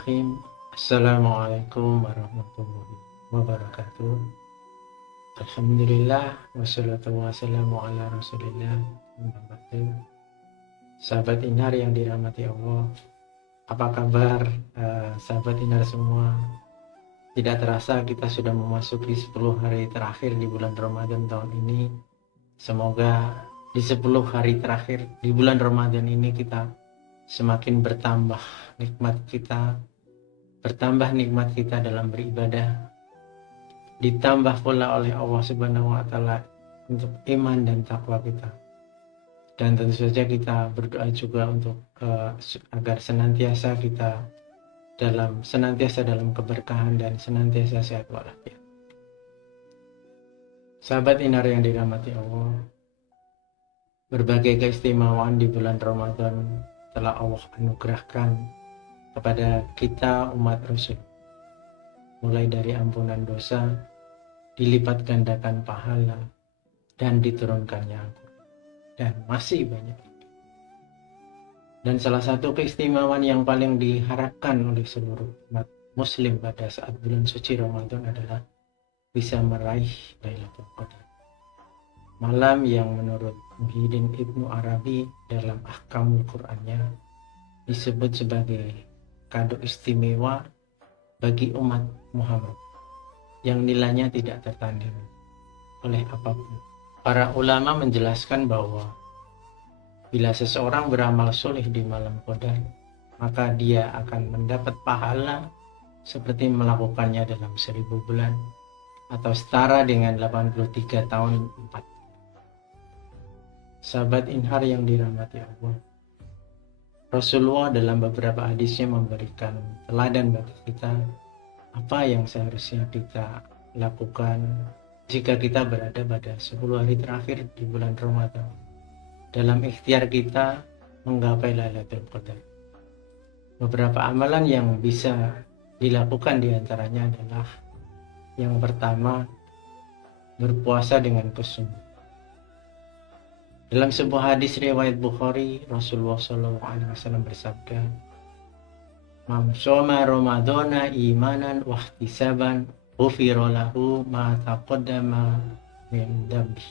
Bismillahirrahmanirrahim. Assalamualaikum warahmatullahi wabarakatuh. Alhamdulillah wassalatu wassalamu ala rasulillah. Sahabat Inar yang dirahmati Allah, apa kabar sahabat Inar semua? Tidak terasa kita sudah memasuki 10 hari terakhir di bulan Ramadan tahun ini. Semoga di 10 hari terakhir di bulan Ramadan ini kita semakin bertambah nikmat kita dalam beribadah, ditambah pula oleh Allah Subhanahu wa taala untuk iman dan takwa kita. Dan tentu saja kita berdoa juga untuk agar senantiasa dalam keberkahan dan senantiasa sehat walafiat. Sahabat Inar yang dirahmati Allah, berbagai keistimewaan di bulan Ramadan telah Allah anugerahkan kepada kita umat Rasul, mulai dari ampunan dosa, dilipat gandakan pahala, dan diturunkannya Al-Quran, dan masih banyak. Dan salah satu keistimewaan yang paling diharapkan oleh seluruh umat Muslim pada saat bulan suci Ramadan adalah bisa meraih Lailatul Qadar, malam yang menurut Muhyiddin Ibnu Arabi dalam Ahkamul Qur'annya disebut sebagai kado istimewa bagi umat Muhammad yang nilainya tidak tertanding oleh apapun. Para ulama menjelaskan bahwa bila seseorang beramal soleh di malam Qadar, maka dia akan mendapat pahala seperti melakukannya dalam 1000 bulan atau setara dengan 83 tahun 4. Sahabat Inhar yang dirahmati Allah, Rasulullah dalam beberapa hadisnya memberikan teladan bagi kita apa yang seharusnya kita lakukan jika kita berada pada 10 hari terakhir di bulan Ramadan dalam ikhtiar kita menggapai Lailatul Qadar. Beberapa amalan yang bisa dilakukan diantaranya adalah yang pertama, berpuasa dengan kesungguhan. Dalam sebuah hadis riwayat Bukhari, Rasulullah SAW bersabda, "Man shoma Ramadhana imanan wa ihtisaban, ghufira lahu ma taqaddama min dhanbi."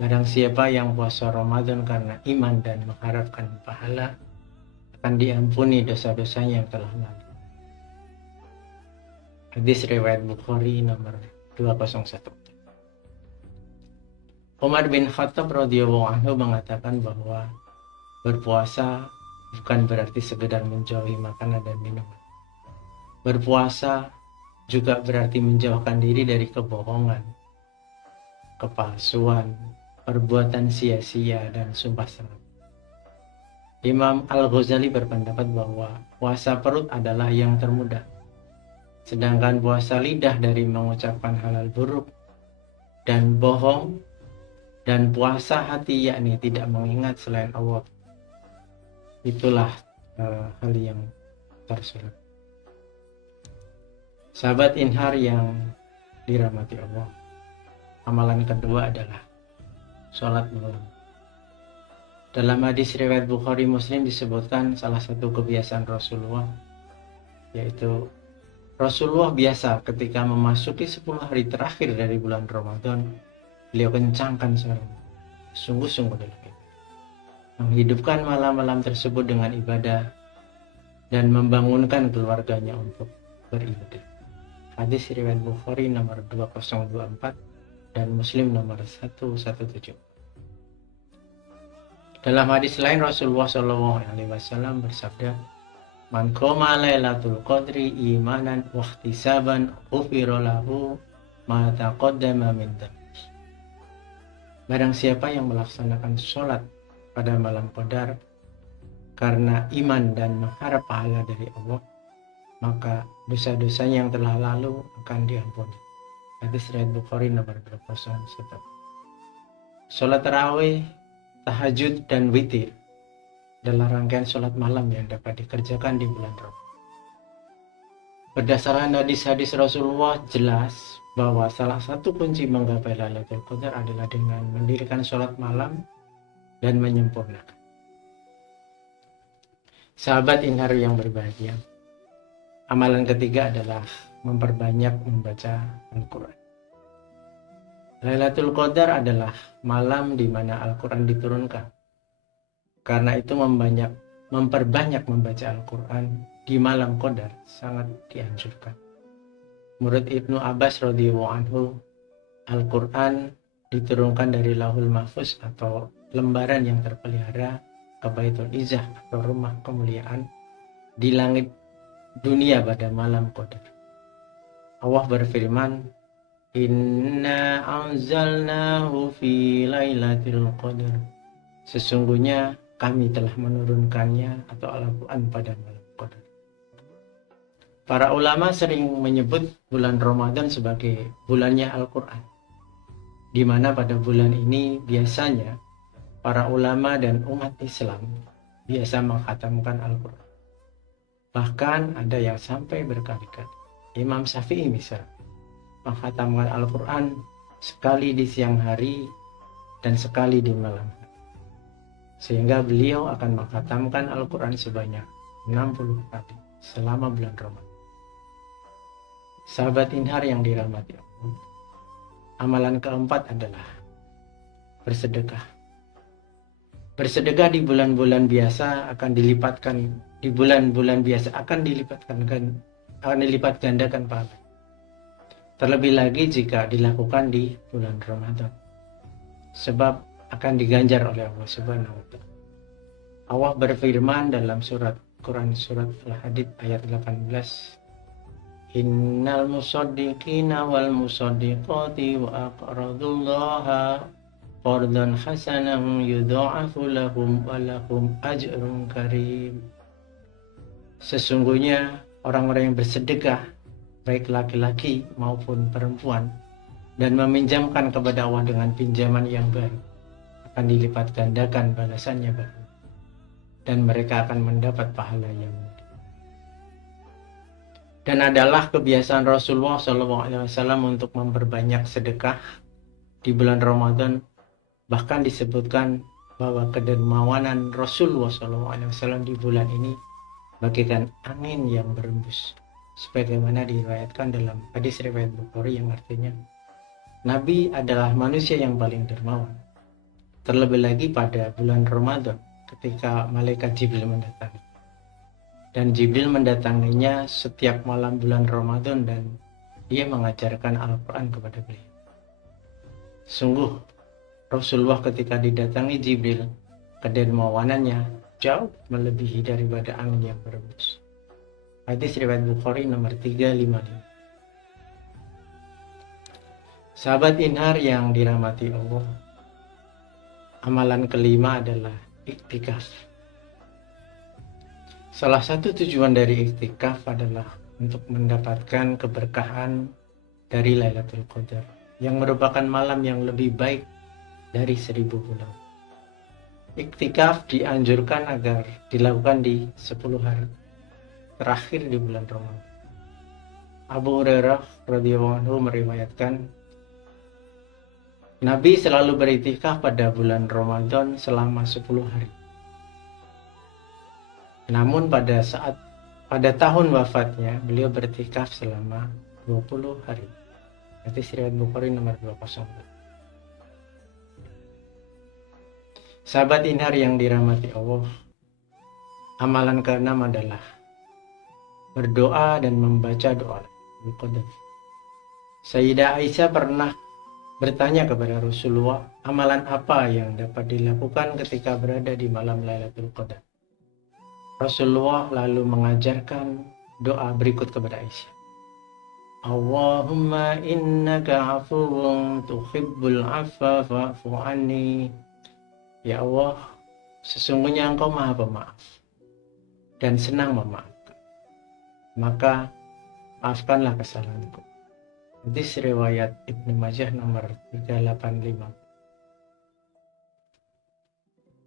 Barang siapa yang puasa Ramadan karena iman dan mengharapkan pahala, akan diampuni dosa-dosanya yang telah lalu. Hadis riwayat Bukhari nomor 201. Umar bin Khattab radhiyallahu anhu mengatakan bahwa berpuasa bukan berarti sekedar menjauhi makanan dan minuman. Berpuasa juga berarti menjauhkan diri dari kebohongan, kepalsuan, perbuatan sia-sia, dan sumpah serapah. Imam Al-Ghazali berpendapat bahwa puasa perut adalah yang termudah, sedangkan puasa lidah dari mengucapkan halal buruk dan bohong, dan puasa hati yakni tidak mengingat selain Allah, itulah hal yang tersulit. Sahabat Inhar yang dirahmati Allah, amalan kedua adalah sholat malam. Dalam hadis riwayat Bukhari Muslim disebutkan salah satu kebiasaan Rasulullah, yaitu Rasulullah biasa ketika memasuki 10 hari terakhir dari bulan Ramadan, beliau kencangkan suaranya, sungguh-sungguh dalam ibadah, menghidupkan malam-malam tersebut dengan ibadah dan membangunkan keluarganya untuk beribadah. Hadis riwayat Bukhari nomor 2024 dan Muslim nomor 117. Dalam hadis lain Rasulullah SAW bersabda, "Man qama Lailatul Qadri imanan wa ihtisaban, ghufira lahu ma taqaddama min dhanbi." Barang siapa yang melaksanakan sholat pada malam Qadar karena iman dan mengharap pahala dari Allah, maka dosa-dosanya yang telah lalu akan diampuni. Hadis riwayat Bukhari nomor 201. Sholat tarawih, tahajud, dan witir adalah rangkaian sholat malam yang dapat dikerjakan di bulan Ramadan. Berdasarkan hadis-hadis Rasulullah jelas bahwa salah satu kunci menggapai Lailatul Qadar adalah dengan mendirikan sholat malam dan menyempurnakan. Sahabat Inhar yang berbahagia, Amalan ketiga adalah memperbanyak membaca Al-Quran. Lailatul Qadar adalah malam di mana Al-Quran diturunkan. Karena itu memperbanyak membaca Al-Quran di malam Qadar sangat dianjurkan. Menurut Ibnu Abbas radhiyallahu anhu, Al-Quran diturunkan dari Lauhul Mahfuz atau lembaran yang terpelihara ke Baitul Izzah atau rumah kemuliaan di langit dunia pada malam Qadar. Allah berfirman, Inna anzalnahu fi lailatul qadar. Sesungguhnya kami telah menurunkannya atau Al-Quran pada malam Qadar. Para ulama sering menyebut bulan Ramadan sebagai bulannya Al-Quran, di mana pada bulan ini biasanya para ulama dan umat Islam biasa mengkhatamkan Al-Quran. Bahkan ada yang sampai berkali-kali. Imam Syafi'i misal mengkhatamkan Al-Quran sekali di siang hari dan sekali di malam hari. Sehingga beliau akan mengkhatamkan Al-Quran sebanyak 60 kali selama bulan Ramadan. Sahabat Inhar yang dirahmati Allah, amalan keempat adalah bersedekah. Bersedekah di bulan-bulan biasa akan dilipat gandakan pahala. Terlebih lagi jika dilakukan di bulan Ramadan. Sebab akan diganjar oleh Allah Subhanahu wa Ta'ala. Allah berfirman dalam Quran surat Al-Hadid ayat 18, Innal musaddiqina wal musaddiqati wa aqradullaha qardan hasanan yudha'afu lahum wa lahum ajrun karim. Sesungguhnya orang-orang yang bersedekah, baik laki-laki maupun perempuan, dan meminjamkan kepada Allah dengan pinjaman yang baik, akan dilipat gandakan balasannya baru, dan mereka akan mendapat pahala yang mulia. Dan adalah kebiasaan Rasulullah SAW untuk memperbanyak sedekah di bulan Ramadan. Bahkan disebutkan bahwa kedermawanan Rasulullah SAW di bulan ini bagaikan angin yang berembus, sebagaimana diriwayatkan dalam hadis riwayat Bukhari yang artinya Nabi adalah manusia yang paling dermawan. Terlebih lagi pada bulan Ramadan ketika malaikat Jibril mendatangi. Dan Jibril mendatanginya setiap malam bulan Ramadan dan dia mengajarkan Al-Quran kepada beliau. Sungguh Rasulullah ketika didatangi Jibril, kedermawanannya jauh melebihi daripada angin yang berembus. Hadis riwayat Bukhari nomor 355. Sahabat Inhar yang dirahmati Allah, amalan kelima adalah iktikaf. Salah satu tujuan dari iktikaf adalah untuk mendapatkan keberkahan dari Lailatul Qadar, yang merupakan malam yang lebih baik dari 1000 bulan. Iktikaf dianjurkan agar dilakukan di 10 hari terakhir di bulan Ramadan. Abu Hurairah radhiyallahu anhu meriwayatkan Nabi selalu beriktikaf pada bulan Ramadan selama 10 hari. Namun pada tahun wafatnya beliau beriktikaf selama 20 hari. Hadis riwayat Bukhari nomor 204. Sahabat Inhar yang dirahmati Allah, amalan ke-6 adalah berdoa dan membaca doa Al-Qadar. Sayyidah Aisyah pernah bertanya kepada Rasulullah, amalan apa yang dapat dilakukan ketika berada di malam Lailatul Qadar. Rasulullah lalu mengajarkan doa berikut kepada Aisyah. Allahumma innaka afuwun tuhibbul afwa fa'fu anni. Ya Allah, sesungguhnya Engkau Maha Pemaaf dan senang memaafkan. Maka maafkanlah kesalahanku. Hadis riwayat Ibnu Majah nomor 385.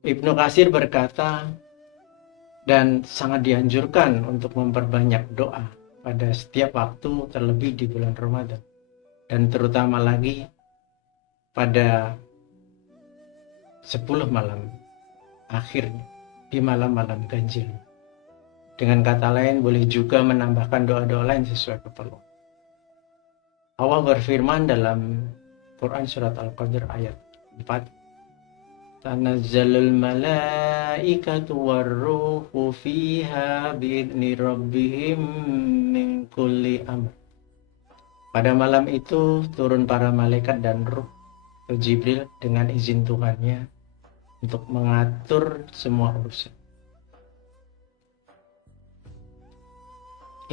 Ibnu Katsir berkata, dan sangat dianjurkan untuk memperbanyak doa pada setiap waktu, terlebih di bulan Ramadan, dan terutama lagi pada 10 malam akhir, di malam-malam ganjil. Dengan kata lain, boleh juga menambahkan doa-doa lain sesuai keperluan. Allah berfirman dalam Quran surat Al-Qadr ayat 4, Tanazzalul malaikatu warruhu fiha biidni rabbihim min kulli amr. Pada malam itu turun para malaikat dan ruh atau Jibril dengan izin Tuhannya untuk mengatur semua urusan.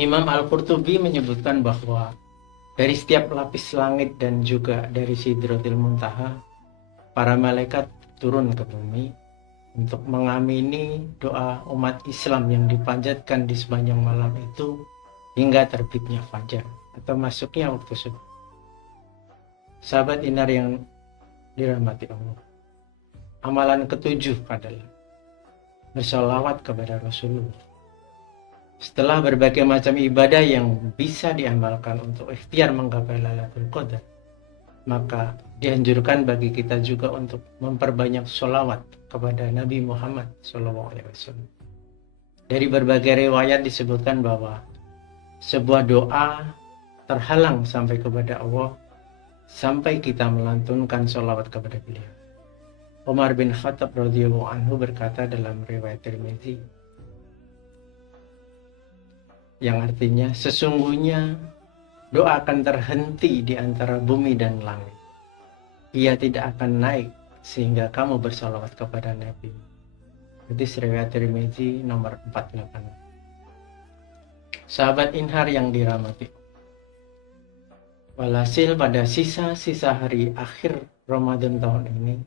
Imam Al-Qurtubi menyebutkan bahwa dari setiap lapis langit dan juga dari Sidratil Muntaha, para malaikat turun ke bumi untuk mengamini doa umat Islam yang dipanjatkan di sepanjang malam itu hingga terbitnya fajar atau masuknya waktu subuh. Sahabat Inar yang dirahmati Allah, amalan ketujuh adalah bersolawat kepada Rasulullah. Setelah berbagai macam ibadah yang bisa diamalkan untuk ikhtiar menggapai Lailatul Qadar, maka dianjurkan bagi kita juga untuk memperbanyak sholawat kepada Nabi Muhammad SAW. Dari berbagai riwayat disebutkan bahwa sebuah doa terhalang sampai kepada Allah sampai kita melantunkan sholawat kepada beliau. Umar bin Khattab radhiyallahu anhu berkata dalam riwayat Tirmidzi, yang artinya sesungguhnya doa akan terhenti di antara bumi dan langit. Ia tidak akan naik sehingga kamu bersalawat kepada Nabi. Hadis riwayat Tirmidzi nomor 48. Sahabat Inhar yang dirahmati, walhasil pada sisa-sisa hari akhir Ramadan tahun ini,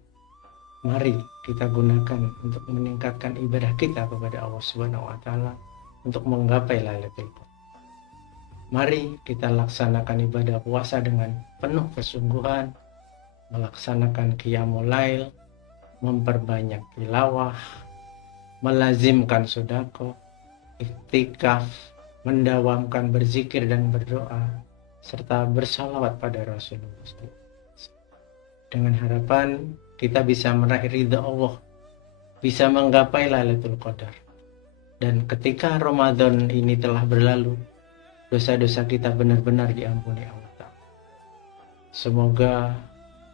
mari kita gunakan untuk meningkatkan ibadah kita kepada Allah Subhanahu wa taala untuk menggapai Lailatul Qadar. Mari kita laksanakan ibadah puasa dengan penuh kesungguhan, melaksanakan qiyamul lail, memperbanyak tilawah, melazimkan sedekah, iktikaf, mendawamkan berzikir dan berdoa, serta bersalawat pada Rasulullah. Dengan harapan kita bisa meraih ridha Allah, bisa menggapai Lailatul Qadar. Dan ketika Ramadan ini telah berlalu, dosa-dosa kita benar-benar diampuni Allah Ta'ala. Semoga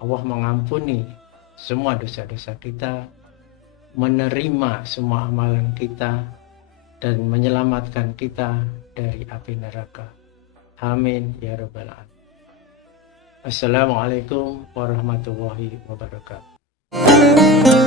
Allah mengampuni semua dosa-dosa kita, menerima semua amalan kita, dan menyelamatkan kita dari api neraka. Amin ya rabbal alamin. Assalamualaikum warahmatullahi wabarakatuh.